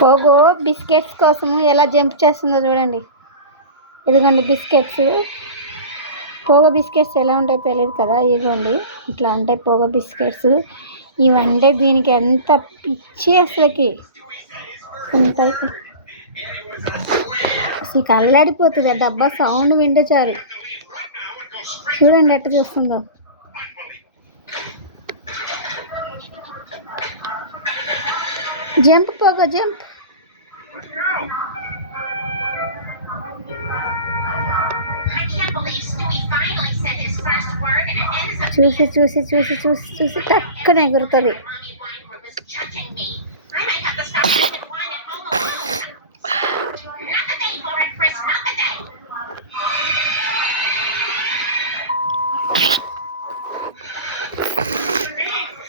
Pogo biscuits కోసము ఎలా jump చేస్తుందో చూడండి. ఇదిగోండి బిస్కెట్స్. పోగ బిస్కెట్స్ ఎలా ఉంటాయో తెలియదు కదా ఇదిగోండి. ఇట్లా ఉంటాయి పోగ బిస్కెట్స్. ఇవంటే దీనికి ఎంత పిచ్చి అసలుకి. ఎంత అసలు కళ్ళడిపోతుంది ఆ డబ్బా సౌండ్ వింటే చాలు. చూడండి ఎట్ట చూస్తుందో. Jump పోగ jump. చూసి చూసి చూసి చూసి చూసి టక్కన ఎగురుతుంది.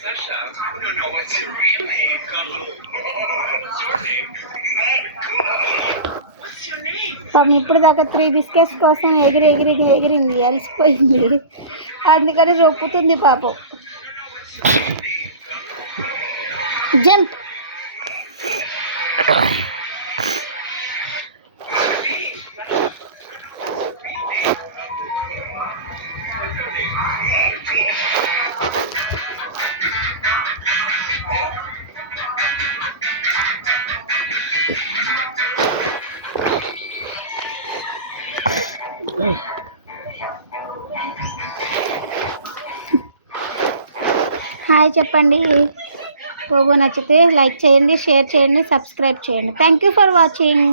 Sasha, I don't know what's your real name. What's your name? What's your name? పాపం ఇప్పుడు దాకా త్రీ బిస్కెట్స్ కోసం ఎగిరి ఎగిరి ఎగిరింది అలసిపోయింది అందుకని రొప్పుతుంది పాపం జంప్ హాయ్ చెప్పండి. పోగో నచ్చితే లైక్ చేయండి షేర్ చేయండి సబ్స్క్రైబ్ చేయండి. Thank you for watching